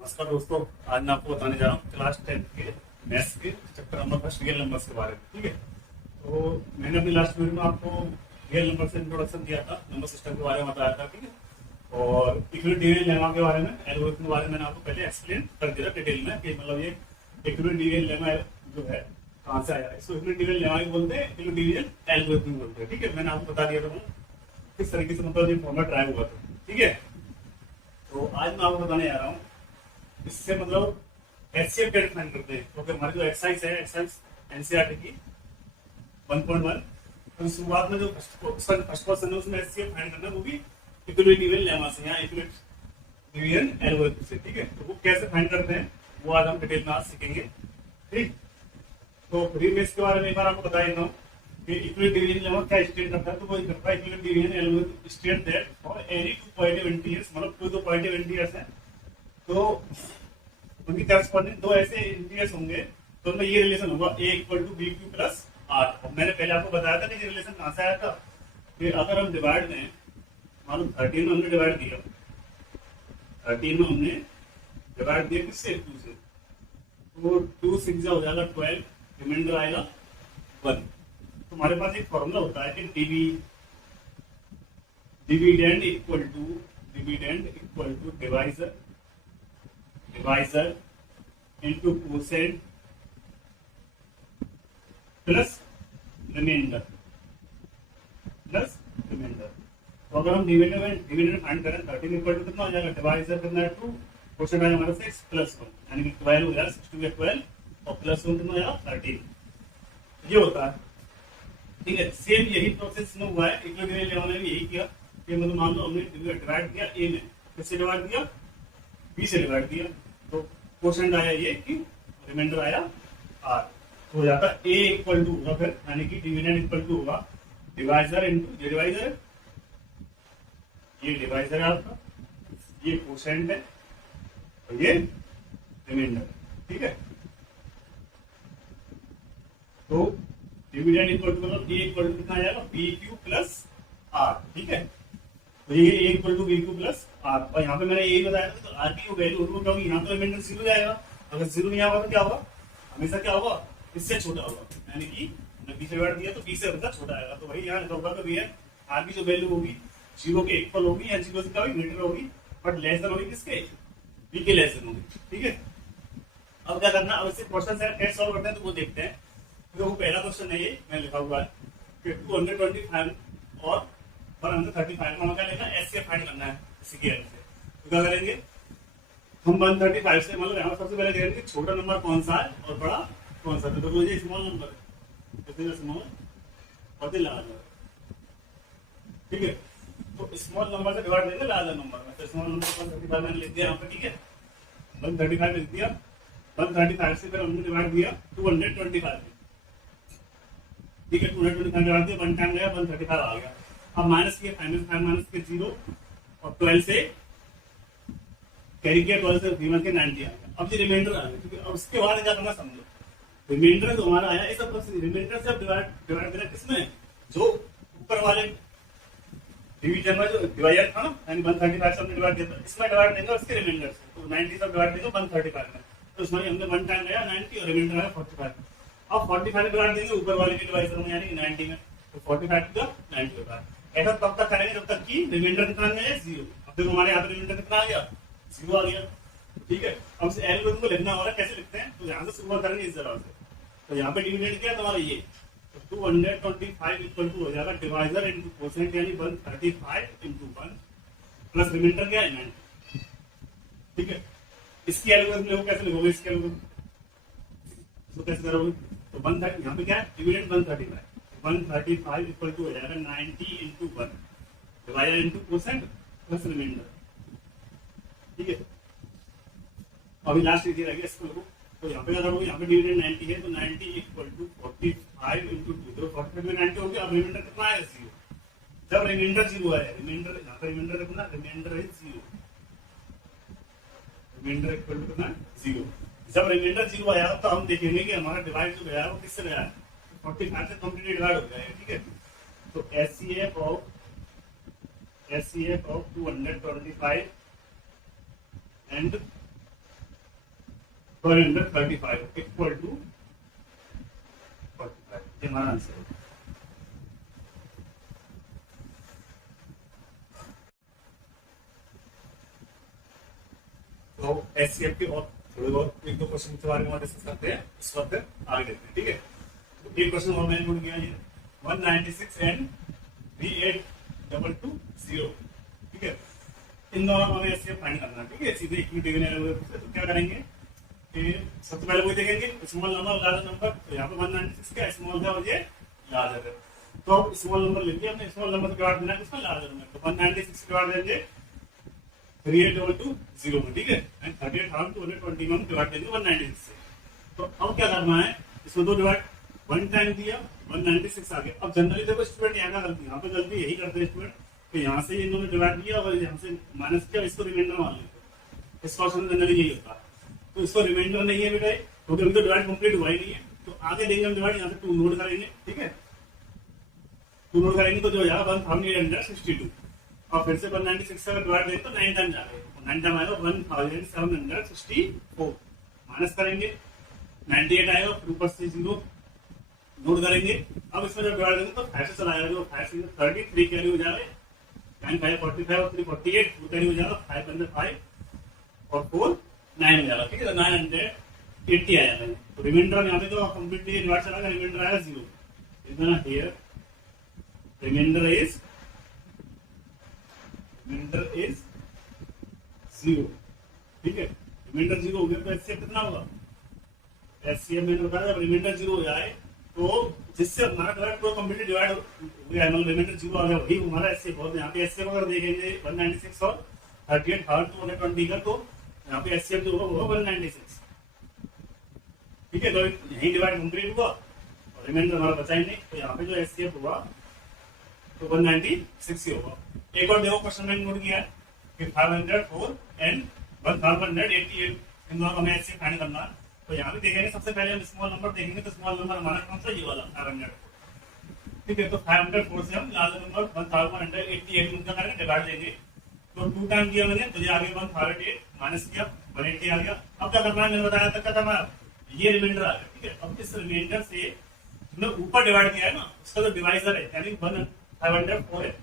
नमस्कार दोस्तों। आज मैं आपको बताने जा रहा हूँ क्लास 10 के मैथ्स के chapter number first real numbers के बारे में। ठीक है, तो मैंने अपनी लास्ट वीडियो में आपको रियल नंबर से इंट्रोडक्शन दिया था, नंबर सिस्टम के बारे में बताया था। ठीक है, और इक्विडिविजन लेमा के बारे में, एल्गोरिथम के बारे में मैंने आपको पहले एक्सप्लेन कर दिया डिटेल में कि मतलब ये इक्विडिविजन लेमा जो है कहाँ से आया। इसको इक्विडिविजन लेमा भी बोलते हैं, इक्विडिविजन एल्गोरिथम बोलते हैं। ठीक है, मैंने आपको बता दिया था किस तरीके से मतलब ये फॉर्मूला ट्राई हुआ था। ठीक है, तो आज मैं आपको बताने जा रहा हूँ इससे मतलब एचसीएफ कैसे फाइंड करते हैं, क्योंकि हमारी जो एक्सरसाइज है, एक्सरसाइज एनसीईआरटी की 1.1, तो शुरुआत में जो फर्स्ट क्वेश्चन है उसमें एचसीएफ फाइंड करना है, वो भी इक्विडिविजन लेमा से या इक्विडिविजन एल्गोरिथम से। ठीक है, तो वो कैसे फाइंड करते हैं वो आज हम डिटेल में आज सीखेंगे। ठीक, तो प्रीवियस के बारे में एक बार आपको बता देता हूँ कि इक्विडिविजन लेमा क्या स्टेट करता है। तो वो करता है Euclid division algorithm state that for any two positive integers, मतलब कोई दो पॉजिटिव इंटीजर्स है तो उनकी करस्पॉन्डिंग दो ऐसे इंटीजर्स होंगे तो उनमें ये रिलेशन होगा a equal to B Q plus R. और मैंने पहले आपको बताया था कि ये रिलेशन कहां से आया था कि अगर हम डिवाइड दें, मानो 13 में हमने डिवाइड दिया, 13 में हमने डिवाइड दिया किससे, 2 से, तो 2 6 हो जाएगा 12, रिमाइंडर आएगा 1। तो हमारे पास एक फॉर्मूला होता है कि dividend equal to divisor into quotient plus remainder. तो अगर हम डिविडेंड फाइंड करें 13 इक्वल टू कितना हो जाएगा, डिवाइजर कितना है 2, कोसेंट आएगा हमारा 6 प्लस 1, यानी कि 12 हो जाएगा, 6 2 12 और प्लस 1 कितना हो जाएगा 13। ये होता है। ठीक है, सेम यही प्रोसेस में हुआ है, इक्विडिविजन लेमा ने भी यही किया कि मतलब मान लो हमने डिवाइड किया ए में, किससे डिवाइड किया, बी से डिवाइड किया, तो क्वोशंट आया ये कि रिमाइंडर आया आर। तो हो जाता ए इक्वल टू होगा फिर, यानी कि डिविडेंड इक्वल टू होगा डिवाइजर इनटू, ये डिवाइजर है, ये डिवाइजर है आपका, ये क्वोशंट है और ये रिमाइंडर। ठीक है, तो डिविडेंड इक्वल टू मतलब ए इक्वल टू कितना आ जाएगा, बी क्यू प्लस आर। ठीक है, तो ये a equal to B Q plus R, और यहाँ पे मैंने यही बताया था, तो आर की वैल्यू क्या होगी, यहाँ तो रिमाइंडर 0 जाएगा। अगर 0 नहीं आएगा तो क्या होगा, हमेशा क्या होगा, इससे छोटा होगा, यानी कि बी से डिवाइड दिया तो बी से हमेशा छोटा आएगा। तो वही यहाँ लिखा होगा कि भैया आर की जो वैल्यू होगी 0 के इक्वल होगी या 0 से क्या होगी, ग्रेटर होगी, बट लेस देन होगी किसके, बी के लेस देन होगी। ठीक है, अब क्या करना, अब इससे क्वेश्चन कैसे सॉल्व करते हैं तो वो देखते हैं। तो वो पहला क्वेश्चन है, ये मैं लिखा हुआ है कि 225 और 135 को हमें क्या लेना है, एचसीएफ फाइंड करना है इसी के हेल्प से। तो क्या करेंगे हम 135 से, मतलब यहाँ सबसे पहले देखेंगे छोटा नंबर कौन सा है और बड़ा कौन सा है। तो ये स्मॉल नंबर है, स्मॉल और लार्ज। ठीक है, तो स्मॉल नंबर से डिवाइड देंगे लार्जर नंबर में। तो स्मॉल नंबर 135 मैंने लिख दिया यहाँ पे। ठीक है, 135 लिख दिया, 135 से फिर हमने डिवाइड दिया 225। ठीक है, 225 डिवाइड दिया, 1 टाइम गया 135 आ गया। अब माइनस किया, 5 माइनस के 0 और 12 से कैरी किया, 12 से 3 के 90 आ गया। अब ये रिमाइंडर आ गया। ठीक है, अब उसके बाद क्या करना समझो, रिमाइंडर जो हमारा आया इस रिमाइंडर से अब डिवाइड देना किसमें, जो ऊपर वाले डिवीजन में जो डिवाइडर था ना, यानी 135 से हमने डिवाइड किया था, इसमें डिवाइड देंगे उसके रिमाइंडर से। तो 90 से डिवाइड देंगे 135 में, तो इसमें हमने 1 टाइम गया 90 और रिमाइंडर आया 45। अब 45 में डिवाइड देंगे ऊपर वाले के डिवाइजर में, यानी 90 में, तो 45 का 90 होगा। ऐसा तब तक करेंगे जब तक कि रिमाइंडर कितना है 0। अब देखो हमारे यहाँ पे रिमाइंडर कितना आ गया, 0 आ गया। ठीक है, अब इस एल्गोरिथम को लिखना होगा, कैसे लिखते हैं, तो यहाँ से शुरुआत करेंगे इस तरह से। तो यहाँ पे डिविडेंड क्या है तुम्हारा ये, तो 225 इक्वल टू हो जाएगा डिवाइजर इनटू कोसेंट, यानी 135 इनटू 1 प्लस रिमाइंडर क्या है 90। ठीक है, इसकी एल्गोरिथम लिखो, कैसे लिखोगे इसके एल्गोरिथम, तो कैसे करोगे, तो 130 यहाँ पे क्या है, डिविडेंड 135 इक्वल टू हो जाएगा 90 into 1 divider into quotient plus remainder. ठीक है, अभी लास्ट ये रह गया इसको लोगों। तो यहाँ पे क्या करोगे, यहाँ पे डिविडेंड 90 है, तो 90 इक्वल टू 45 इंटू 2, तो 45 में 90 हो गया। अब रिमाइंडर कितना है 0। जब रिमाइंडर 0 है, रिमाइंडर यहाँ पे रिमाइंडर कितना, रिमाइंडर है 0, रिमाइंडर इक्वल टू कितना 0। जब रिमाइंडर 0 आया तो हम देखेंगे कि हमारा डिवाइड जो गया है वो किससे गया है, 45 से कंप्लीटली डिवाइड हो गया है। ठीक है, तो HCF of 225 and 135 equal to 45, ये हमारा आंसर है। तो एचसीएफ के और थोड़े बहुत एक दो क्वेश्चन के बारे में डिस्कस करते हैं, उस वक्त आगे देखते हैं, ठीक है। तो एक क्वेश्चन और मैंने नोट किया ये 196 एंड 3822, ठीक है। इन दोनों को हमें एचसीएफ फाइंड करना है, ठीक है। सीधे इक्विटी तो क्या करेंगे कि सबसे पहले वो देखेंगे स्मॉल नंबर लार्जर नंबर। तो यहाँ पे 196 का स्मॉल है और ये लार्जर है, तो अब स्मॉल नंबर लेंगे, हमने स्मॉल नंबर से डिवाइड देना है किसमें, लार्जर में। तो 196 डिवाइड देंगे 3822 में, ठीक है। एंड 38,220 में हम डिवाइड देंगे 196 से। तो अब क्या करना है, इसको दो डिवाइड, वन टाइम दिया 196 आ गया। अब जनरली देखो स्टूडेंट यहाँ का गलती, यहाँ पे गलती यही करते हैं स्टूडेंट, तो यहाँ से इन्होंने डिवाइड किया और यहाँ से माइनस किया, इसको रिमाइंडर मान लेते। इस क्वेश्चन में जनरली यही होता है। तो इसको रिमाइंडर नहीं है बेटा, क्योंकि अभी तो डिवाइड कंप्लीट हुआ ही नहीं है। तो आगे देंगे हम डिवाइड, यहाँ से 2 नोट करेंगे, ठीक है। 2 नोट करेंगे तो जो हो जाएगा 1862, और फिर से 196 से डिवाइड देंगे तो 9 टाइम जाएगा, 9 टाइम आएगा 1764, माइनस करेंगे 98 आएगा, फिर ऊपर से 0 नोट करेंगे। अब इसमें जब डिवाइड देंगे तो 5 से चला जाएगा, 5 से 33 कैरी हो जाएगा, 9 5 45 और 3 48, 2 कैरी हो जाएगा, 5 5 और 4 9 हो जाएगा, ठीक है। 980 आ जाएगा। तो रिमाइंडर यहाँ पे तो कंप्लीटली डिवाइड चला गया, रिमाइंडर आएगा 0। इतना हियर रिमाइंडर इज 0, ठीक है। रिमाइंडर 0 हो गया तो एचसीएफ कितना होगा, एचसीएफ मैंने बताया रिमाइंडर 0 हो जाए तो जिससे हमारा डिवाइड पूरा कंप्लीटली डिवाइड हो गया, रिमाइंडर 0 आ गया, वही हमारा एचसीएफ होगा। यहाँ पे एचसीएफ अगर देखेंगे 196 और 38,220 का, तो यहाँ पे एचसीएफ जो होगा 196, ठीक है। तो यही डिवाइड कंप्लीट हुआ और रिमाइंडर हमारा बचा ही नहीं, तो यहाँ पे जो एचसीएफ हुआ तो 196 ही होगा। एक और देखो क्वेश्चन में नोट किया है कि 504 एंड 1588, इन दोनों को हमें एचसीएफ फाइंड करना है। तो यहाँ भी देखेंगे, सबसे पहले हम स्मॉल नंबर देखेंगे, तो स्मॉल नंबर हमारा कौन सा, ये वाला 500, ठीक है। तो 504 से हम लार्जर नंबर 1188 उनका करेंगे, डिवाइड देंगे। तो 2 टाइम दिया मैंने, तो ये आगे 158 माइनस किया 180 आ गया। अब क्या करना है, मैंने बताया था क्या करना है, ये रिमाइंडर आ गया, ठीक है। अब इस रिमाइंडर से जो ऊपर डिवाइड किया है ना, उसका जो डिवाइजर है यानी 504 है,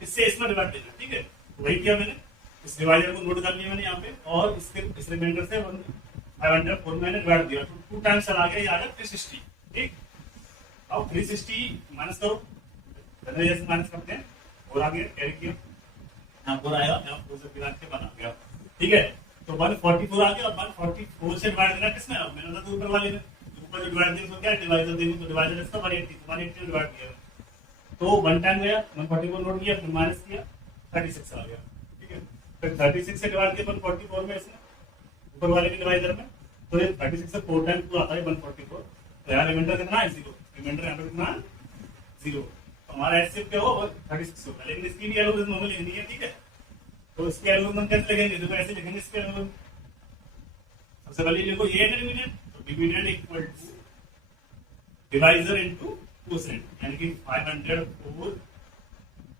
इससे इसमें डिवाइड देना, ठीक है। वही किया मैंने, इस डिवाइजर को नोट कर लिया मैंने यहाँ पे, और इसके इस रिमाइंडर से 504 मैंने डिवाइड दिया, तो 2 टाइम्स चला गया, ये आ गया 360, ठीक। अब 360 माइनस करो, जैसे माइनस करते हैं, और आगे कैरी किया, यहाँ 4 आएगा, यहाँ 4 से डिवाइड के बना गया, ठीक है। तो 144 आ गया, और 144 से डिवाइड देना किसमें, मैंने तो ऊपर वाले में, ऊपर जो डिवाइड दिया तो क्या डिवाइजर देंगे, तो डिवाइजर इसका 180 डिवाइड किया, तो 1 टाइम गया 144 नोट किया, फिर माइनस किया 36 आ गया, ठीक है। फिर 36 से डिवाइड किया 144 में, इसमें ऊपर वाले के डिवाइजर में, तो ये 36 से 4 टाइम पूरा आता है 144। तो यहाँ रिमाइंडर कितना है, 0, रिमाइंडर यहाँ पे कितना है 0। तो हमारा एचसीएफ क्या होगा 36 होगा, लेकिन इसकी भी एल्गोरिथम हमें लिखनी है, ठीक है। तो इसके एल्गोरिथम कैसे लिखेंगे, देखो ऐसे लिखेंगे इसके एल्गोरिथम। सबसे पहले देखो ये है डिविडेंड, तो dividend equal to divisor into quotient, यानी कि 504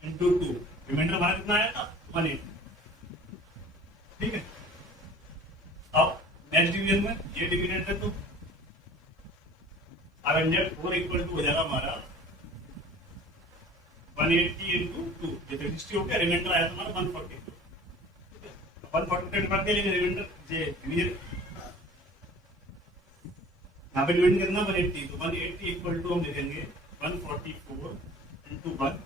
इनटू 2, रिमाइंडर हमारा कितना आएगा 180, ठीक है। अब नेक्स्ट डिवीजन में ये डिविडेंड है, तो 504 इक्वल टू हो जाएगा हमारा 180 इनटू 2, ये 360 हो गया, रिमाइंडर आया तुम्हारा 142, ठीक है। 142 डिवाइड किया, लेकिन रिमाइंडर ये डिवीजन यहाँ पे डिविडेंड कितना 180, तो 180 इक्वल टू हम लिखेंगे 144 इनटू 1,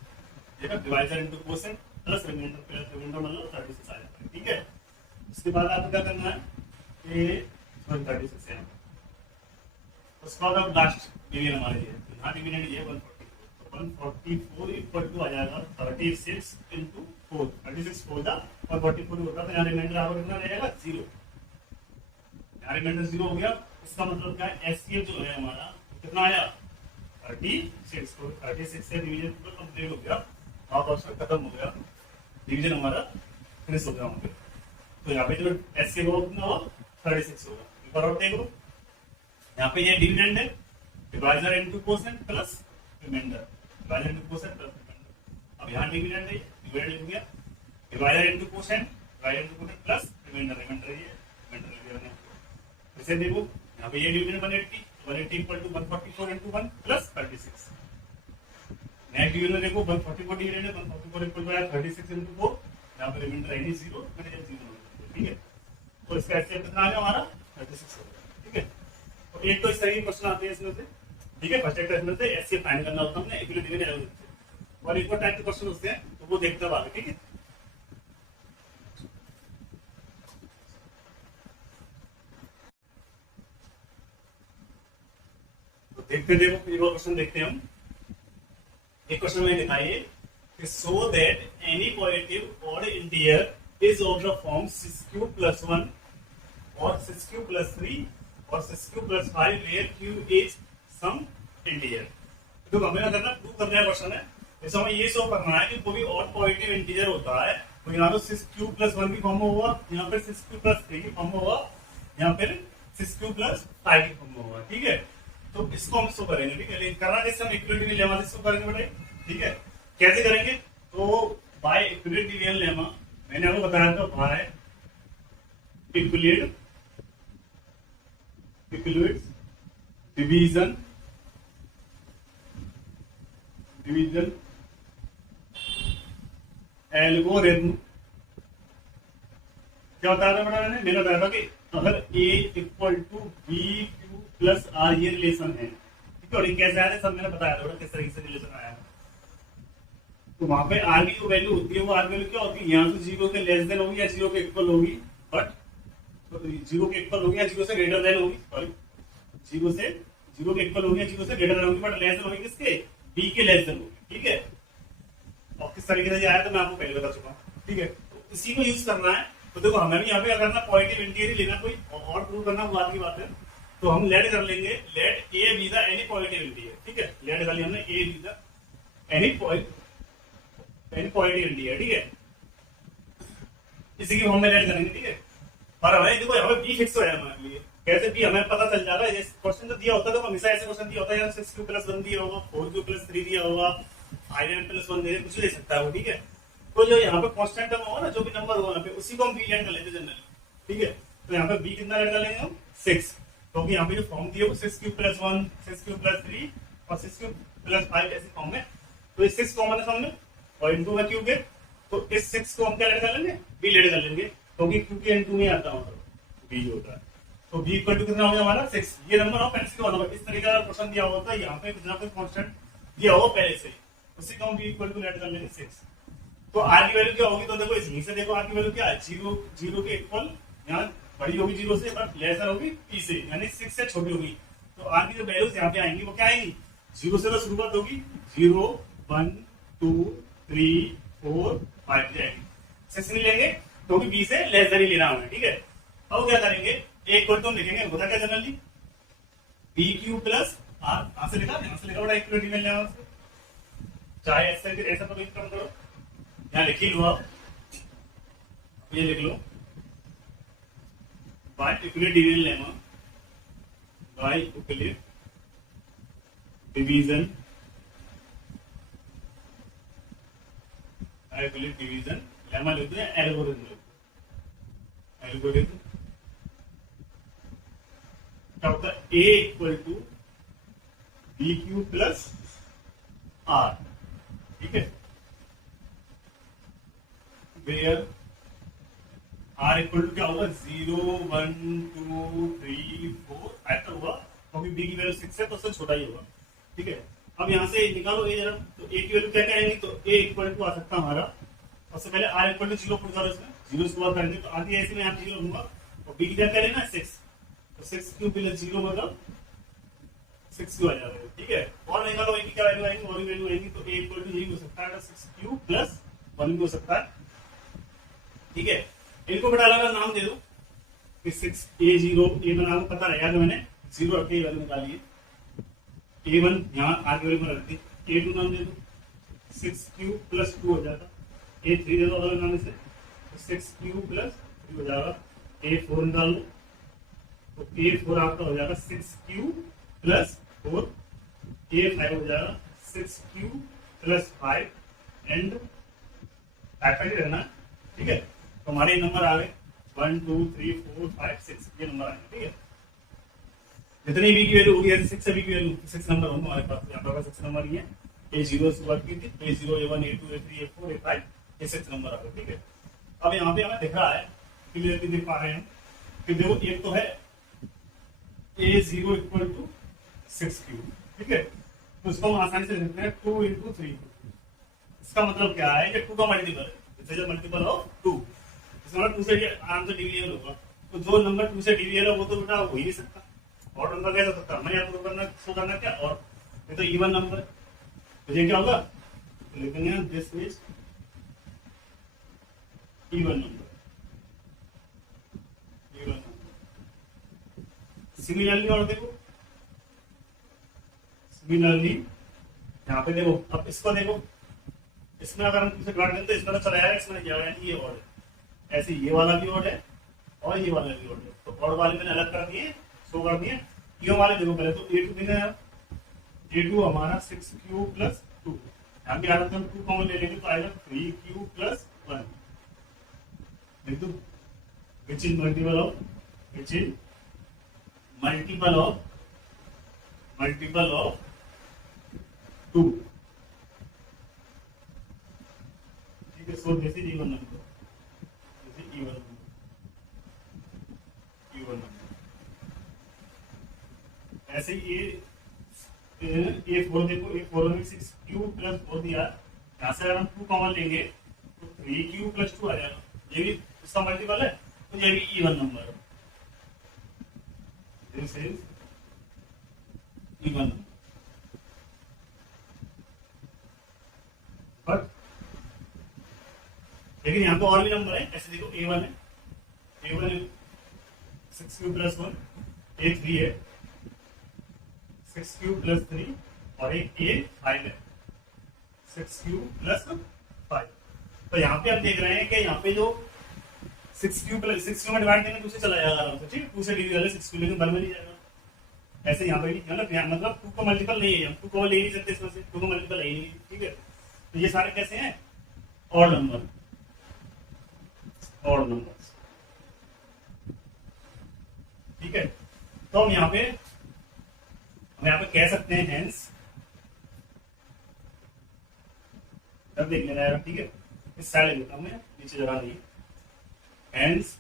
देखा divisor into quotient plus remainder, plus remainder मतलब 36 आ जाता है, ठीक है। इसके बाद आपको क्या करना है, ये 36 है, उसके बाद अब लास्ट डिवीजन हमारे लिए, यहाँ डिविडेंड ये 144, तो 144 इक्वल टू आ जाएगा 36 इनटू 4, 36 4 दा 144 होगा, तो यहाँ रिमाइंडर आपको कितना रहेगा 0, यहाँ रिमाइंडर 0 हो गया। इसका मतलब क्या है, एचसीएफ जो है हमारा कितना आया 36, तो 36 से डिवीजन कंप्लीट हो गया, और ऑप्शन खत्म हो गया, डिवीजन हमारा फिनिश हो गया वहां पे। तो यहाँ पे जो एचसीएफ होगा कितना होगा 36 होगा। ऊपर और देखो, यहाँ पे ये डिविडेंड है, divisor into quotient plus remainder, divisor into quotient plus remainder. अब यहाँ डिविडेंड है, डिवाइड हो गया, divisor into quotient, divisor into quotient plus remainder, remainder ये रिमाइंडर ले लेना। इसे देखो यहाँ पे ये division 180, 180 equal to 144 into 1 plus 36। Next division में देखो 144 डिवाइडेड है, 144 इक्वल टू 36 इंटू 4, यहाँ पे रिमाइंडर आएगी 0, मैंने जब 0 ठीक है। तो इसका एचसीएफ कितना आ गया हमारा 36 हो गया, ठीक है। तो एक तो इस तरह के क्वेश्चन आते हैं इसमें से, ठीक है। फर्स्ट टेस्ट में से एचसीएफ फाइंड करना होता है हमने इक्विलिब्रियम एरर से, और एक और टाइप के क्वेश्चन होते हैं तो वो देखते हैं आगे, ठीक है। तो देखते देखो एक और क्वेश्चन देखते हैं हम। एक क्वेश्चन में दिखाइए कि so that any positive odd integer is of the form 6q plus 1 or 6q plus 3 or 6q plus 5 where q is some integer। तो हमें क्या करना, प्रूव करना है क्वेश्चन है, जैसे हमें ये शो करना है कि कोई भी ऑड पॉजिटिव इंटीजर होता है तो यहाँ तो 6q plus 1 की फॉर्म में होगा, यहाँ पे 6q plus 3 की फॉर्म में होगा, यहाँ पे 6q plus 5 की फॉर्म में होगा, ठीक है। तो इसको हम शो करेंगे, ठीक है। लेकिन करना कैसे, हम इक्विलिब्रियम लेमा से शो करेंगे बेटा, ठीक है। कैसे करेंगे, तो बाय इक्विलिब्रियम लेमा मैंने आपको बताया था, बाय इक्विलिब्रियम डिवीजन एल्गोरिथम। क्या बताया था बेटा, मैंने बताया था कि अगर A equal to B Q plus R ये रिलेशन है, ठीक है। और ये कैसे आया था सब मैंने बताया था किस तरीके से रिलेशन आया है। तो वहां पे आर की जो वैल्यू होती है वो आर वैल्यू क्या होती है, यहाँ से 0 के लेस देन होगी या 0 के इक्वल होगी, बट 0 के इक्वल होगी या 0 से ग्रेटर देन होगी, सॉरी 0 के इक्वल होगी या 0 से ग्रेटर देन होगी, बट लेस देन होगी किसके, बी के लेस देन होगी, ठीक है। और किस तरीके से आया तो मैं आपको पहले बता चुका हूँ, ठीक है। तो इसी को यूज करना है। तो देखो हमें भी यहाँ पे अगर ना पॉजिटिव इंटीजर लेना, कोई और प्रूव करना बात की बात है, तो हम लेट कर लेंगे, let A B the any positive integer, ठीक है। लेट कर लिया हमने A B the any positive integer, ठीक है। इसी की फॉर्म में लेट करेंगे, ठीक है। और हमें देखो यहाँ पे बी फिक्स हो जाए हमारे लिए, कैसे बी हमें पता चल जाता है। जैसे क्वेश्चन तो दिया होता है तो हमेशा ऐसे क्वेश्चन दिया होता है, 6q plus 1 दिया होगा, 4q plus 3 दिया होगा, 5n plus 1 दे, कुछ ले सकता है वो, ठीक है। तो जो यहाँ पे कांस्टेंट टर्म होगा ना, जो भी नंबर होगा यहाँ पे, उसी को हम बी लेट कर लेते हैं जनरली, ठीक है। तो यहाँ पे बी कितना लेट कर लेंगे हम 6, क्योंकि यहाँ पे जो फॉर्म दिया वो 6q plus 1, 6q plus 3 और 6q plus 5 ऐसे फॉर्म में। तो ये 6 कॉमन है सामने और इनटू में क्यू के, तो इस 6 को हम क्या लेट कर लेंगे, बी लेट कर लेंगे, क्योंकि क्यू के इनटू में आता है बी जो होता है। तो बी इक्वल टू कितना हो गया हमारा 6। ये नंबर ऑफ पेंसिल वाला इस तरीके का क्वेश्चन दिया होता है, यहाँ पे कितना कोई कांस्टेंट दिया होगा पहले से, उसी को हम बी इक्वल टू लेट कर लेंगे 6। तो आर की वैल्यू क्या होगी, तो देखो इसमें से देखो आर की वैल्यू क्या है, 0 के इक्वल, यहाँ बड़ी होगी 0 से, बट लेसर होगी पी से, यानी 6 से छोटी होगी। तो आर की जो वैल्यूज यहाँ पे आएंगी वो क्या आएंगी, 0 से तो शुरुआत होगी, 0 1 2 3 4 5 जाएगी, 6 नहीं लेंगे क्योंकि बी से लेस देन ही लेना हमें, ठीक है। अब क्या करेंगे, एक इक्वल टू लिखेंगे, होता क्या generally B Q plus R, यहां से लिखा बड़ा इक्वलिटी मिल जाएगा उससे, चाहे ऐसा तो लिख करो, यहाँ लिख ही लो आप, ये लिख लो by equality lemma, by equality division lemma लिखते हैं, एल्गोरिथम क्या होता है, a equal to B Q plus r, ठीक है। वेयर आर इक्वल टू क्या होगा, 0 1 2 3 4 ऐसा होगा, क्योंकि बी की वैल्यू 6 है तो उससे छोटा ही होगा, ठीक है। अब यहाँ से निकालो ए जरा, तो ए की वैल्यू क्या करेंगे, तो ए इक्वल टू आ सकता है हमारा, सबसे पहले आर इक्वल टू 0 पुट करो, इसमें 0 से बात करेंगे तो आगे ऐसे में यहाँ 0 लूंगा, और बी की क्या करें ना 6, तो 6q प्लस 0 मतलब 6q आ जाता है, ठीक है। और निकालो ए की क्या वैल्यू आएगी, और वैल्यू आएगी, तो a इक्वल टू यही हो सकता है 6q प्लस 1 भी हो सकता है, ठीक है। इनको बेटा अलग नाम दे दो कि 6a0, ए का नाम पता रहेगा, तो मैंने 0 रख के वैल्यू निकाली है, a1 यहाँ आगे वैल्यू में रख दी, a2 नाम दे दो, 6q प्लस 2 हो जाता, a3 दे दो अलग नाम से, 6q प्लस 3 हो जाएगा, a4 निकाल लो, तो a4 आपका हो जाएगा 6q प्लस 4, a5 हो जाएगा 6q प्लस 5 एंड 5 ही रहना, ठीक है। तो हमारे नंबर आ गए 1 2 3 4 5 6, ये नंबर आएंगे, ठीक है। जितनी बी की वैल्यू होगी, 6 बी की वैल्यू 6 नंबर होंगे हमारे पास, यहाँ पर 6 नंबर ही है। A0 से बात की थी, A0 A1 A2 A3 A4 A5 ये 6 नंबर आ गए, ठीक है। अब यहाँ पे हमें दिख रहा है, क्लियरली देख पा रहे हैं कि देखो एक तो है A0 इक्वल टू 6 क्यूब, ठीक है। तो इसको हम आसानी से लिख सकते हैं 2 इंटू 3। इसका मतलब क्या है कि 2 का मल्टीपल है, it is a multiple of 2। इसका मतलब 2 से आराम से डिविजिबल होगा। तो जो नंबर 2 से डिविजिबल है वो तो बेटा हो ही नहीं सकता, और नंबर कैसे हो सकता है? हमें यहाँ तो करना क्या, और ये तो इवन नंबर, तो ये क्या होगा, तो लिखेंगे this is even number, even number. Similarly और देखो, सिमिलरली यहाँ पे देखो, अब इसको देखो, इसमें अगर हम इसे काट दें तो इसमें तो चला जाएगा, इसमें क्या है, ये ऑड है, ऐसे ये वाला भी ऑड है और ये वाला भी ऑड है। तो ऑड वाले मैंने अलग कर दिए, शो कर दिए। ये वाले देखो पहले तो A2 देना है, A2 हमारा 6 क्यूब प्लस 2, यहाँ पे आगे हम 2 कॉमन ले लेंगे तो आएगा 3 क्यूब प्लस 1, लिख दो, which is multiple of, which is multiple of 2, ठीक है। So this is even number, this is even number, even number. ऐसे ही A4 देखो, A4 में 6 क्यूब प्लस 4 दिया, यहाँ से अगर हम 2 कॉमन लेंगे तो 3 क्यूब प्लस 2 आ जाएगा, ये भी इसका मल्टीपल है, तो ये भी इवन नंबर है, this is even number. But लेकिन यहाँ पे और भी नंबर है, ऐसे देखो A1 है, A1 है 6 क्यूब प्लस 1, A3 है 6 क्यूब प्लस 3 और एक A5 है 6 क्यूब प्लस 5। तो यहाँ पे आप देख रहे हैं कि यहाँ पे जो 6 क्यूब प्लस 6 क्यूब में डिवाइड करेंगे तो चला जाएगा आराम से, ठीक है। 2 से डिवाइड है 6 क्यूब, लेकिन भर में नहीं जाएगा। ऐसे यहाँ पे भी मतलब 2 का मल्टीपल नहीं है, हम 2 को ले नहीं सकते इसमें से, 2 का मल्टीपल है ही नहीं, ठीक है। तो ये सारे कैसे हैं, ऑड नंबर, ऑड नंबर, ठीक है। तो हम यहाँ पे कह सकते हैं हेंस, तब देख लेना है, ठीक है। इस साइड लेता हूं मैं, नीचे जगह नहीं, hence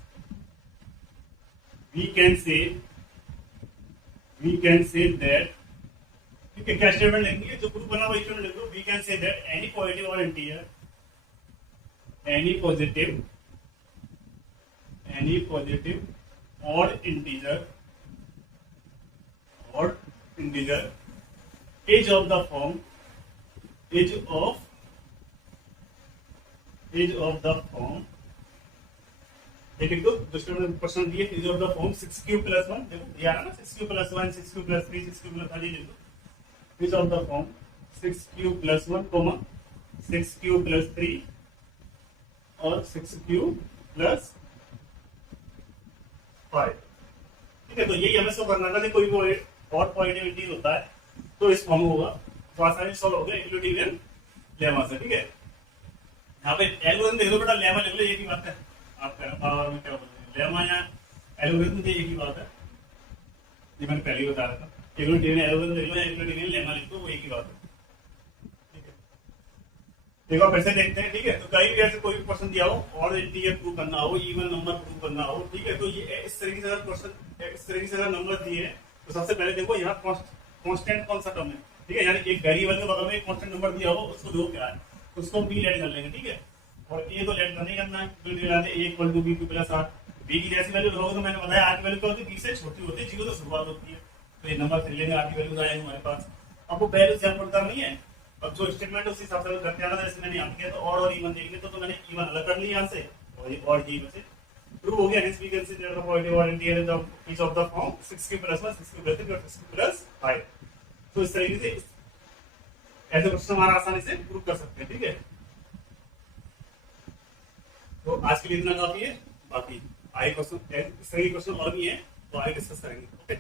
we can say that, ठीक है। क्या स्टेटमेंट लिखेंगे, जो प्रूफ बना वही स्टेटमेंट लिख दो। We can say that any positive और इंटीजर, एनी पॉजिटिव और integer is of the form देखिए तो दूसरे में क्वेश्चन दिए, is of the form 6 cube plus 1, देखो दिया है ना, 6 cube plus 1 6 cube plus 3 6 cube plus 3, देखो is of the form 6 cube plus 1 6 cube plus 3 और 6 क्यूब प्लस 5, ठीक है। तो यही हमें शो करना था कि कोई भी और पॉजिटिविटी होता है तो इस फॉर्म होगा, तो आसानी से सॉल्व हो गया यूक्लिडियन लेमा से, ठीक है। यहाँ पे एल्गोरिथम देख लो बेटा, लेमा लिख लो, एक ही बात है। आप पावर में क्या बोलते हैं, लेमा या एल्गोरिथम एक ही बात है, ये मैंने पहले ही बताया था। यूक्लिडियन एल्गोरिथम देख लो या यूक्लिडियन लेमा लिख लो, वो एक ही बात है, ठीक है। देखो फिर से देखते हैं, ठीक है। तो कहीं भी ऐसे कोई भी क्वेश्चन दिया हो और इंटीजर प्रूव करना हो, इवन नंबर प्रूव करना हो, ठीक है, तो ये इस तरीके से अगर क्वेश्चन इस तरीके से अगर नंबर दिए तो सबसे पहले देखो यहाँ कांस्टेंट कौन सा टर्म है, ठीक है। यानी एक वेरिएबल के बगल में एक कांस्टेंट नंबर दिया हो, उसको दो क्या है, उसको बी लेट कर लेंगे, ठीक है। और ए तो लेट नहीं करना है, a equal to B plus R, B की जैसी वैल्यू रहोगे तो मैंने बताया आर की वैल्यू क्या होती है, बी से छोटी होती है, जीरो से शुरुआत होती है। तो ये नंबर फिर लेंगे, आर की वैल्यू आएगी हमारे पास। आपको वैल्यू ध्यान पड़ता नहीं है, अब जो स्टेटमेंट है उस हिसाब से करते आना। जैसे मैंने यहाँ किया तो ऑड और इवन देख लेते, तो मैंने इवन अलग कर लिया यहाँ से, और ये ऑड ही में से ट्रू हो गया। Hence we consider the positive or interior is of the form 6 plus 1 6 plus 3 और 6 plus 5। तो इस तरीके से ऐसे क्वेश्चन हमारा आसानी से प्रूव कर सकते हैं, ठीक है। तो आज के लिए इतना काफी है, बाकी आगे क्वेश्चन इस तरह के क्वेश्चन और भी है तो आगे डिस्कस करेंगे, ओके।